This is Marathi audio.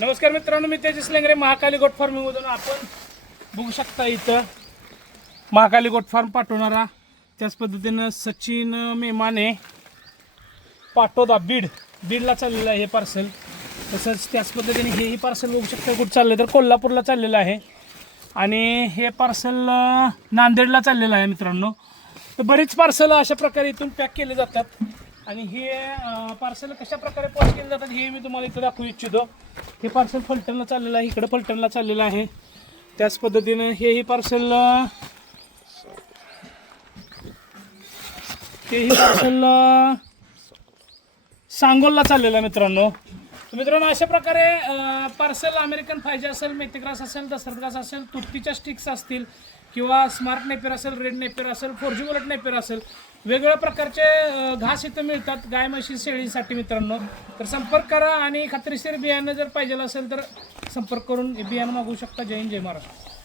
नमस्कार मित्रांनो, मी तेजस लेंगरे महाकाली गोट फार्मिंगमधून. आपण बघू शकता इथं महाकाली गोट फार्म पाठवणारा, त्याच पद्धतीनं सचिन मेमाने पाटोदा बीडला चाललेलं आहे हे पार्सल. तसंच त्याच पद्धतीने हेही पार्सल बघू शकता कुठं चाललं तर कोल्हापूरला चाललेलं आहे आणि हे पार्सल नांदेडला चाललेलं आहे मित्रांनो. तर बरीच पार्सल अशा प्रकारे इथून पॅक केले जातात आणि हे पार्सल कशा प्रकारे पोस्ट केले जातात हे मी तुम्हाला इथं दाखवू इच्छितो. हे पार्सल फलटणला चाललेलं आहे, इकडे फलटणला चाललेलं आहे. त्याच पद्धतीनं हेही पार्सल सांगोलला चाललेलं आहे मित्रांनो. मित्रांनो अशा प्रकारे पार्सल अमेरिकन पाहिजे असेल, मेथीग्रास असेल, दसरतग्रास असेल, तुरतीच्या स्टिक्स असतील किंवा स्मार्ट नेपियर असेल, रेड नेपियर असेल, 4G बुलेट नेपियर असेल, वेगवेगळ्या प्रकारचे घास इथं मिळतात गाय म्हशी शेळीसाठी मित्रांनो. तर संपर्क करा आणि खात्रीशीर बियाणं जर पाहिजे असेल तर संपर्क करून बियाणं मागवू शकता. जय हिंद, जय महाराष्ट्र.